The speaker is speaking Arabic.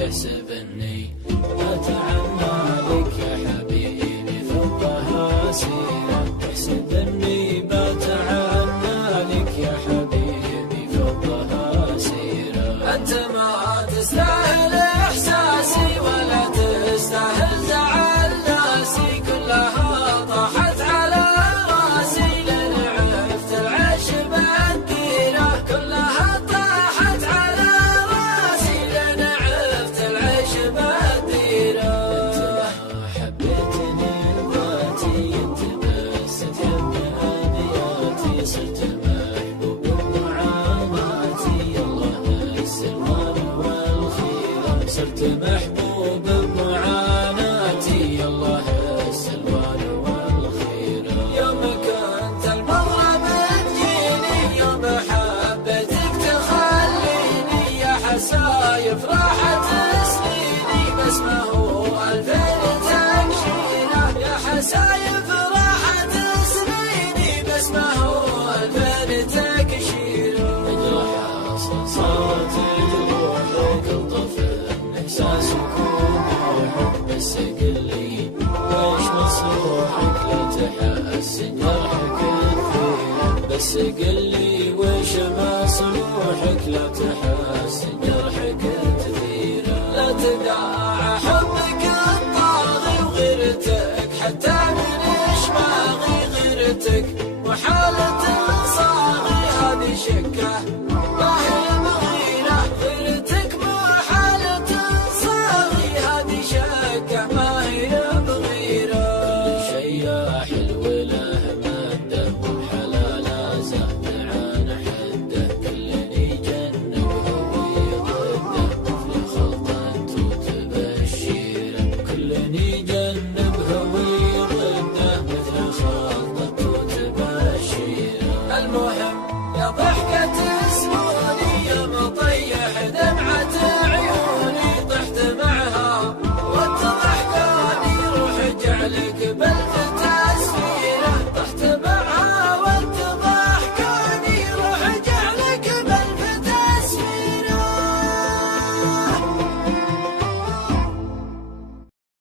تحسبني أتعنى لك يا حبيبي فضها سيرة تحسبني بتعنى لك يا حبيبي فضها سيرة أنت ما تستاهل إحساسي ولا تستاهل زعل ناسي كلها طاحت على راسي لين عرفت العيش بالديرة كلها طاحت على راسي لين عرفت العيش بالديرة أنت ما حبيتني لذاتي أنت بس تحب أبياتي صرت محبوب بمعاناتي الله السلوان والخيرة صرت محبوب بمعاناتي الله السلوان والخيرة يوم كنت المغرب تجيني يوم حبيتك تخليني يا حسايف راحت سنيني بس ما هو ألفين تكشيرة يا حسايف راحت سنيني بس ما هو ألفين تكشيرة اجرح أصلا صارت جروحك الطفل إحساسك وروحك بس قل لي ويش مصروحك لا تحسن جرحك كثير بس قل لي ويش مصروحك لا تحسن جرحك كثير لا تداعى حبك الطاغي وغيرتك حتى من إشماغي غيرتك وحالة صاغي هذه شكة ما هي مغيرة غيرتك محالة صاغي هذه شكة ما هي مغيرة كل شيء حلو له مادة والحلال زهد عن حده كلني جنبه ويضده مثل خلطة وتبشيره كلني جنبه ويضده مثل خلطة وتبشيره المهم يا ضحكة سنوني يا مطيح دمعة عيوني طحت معها وانت ضحكاني روح جعلك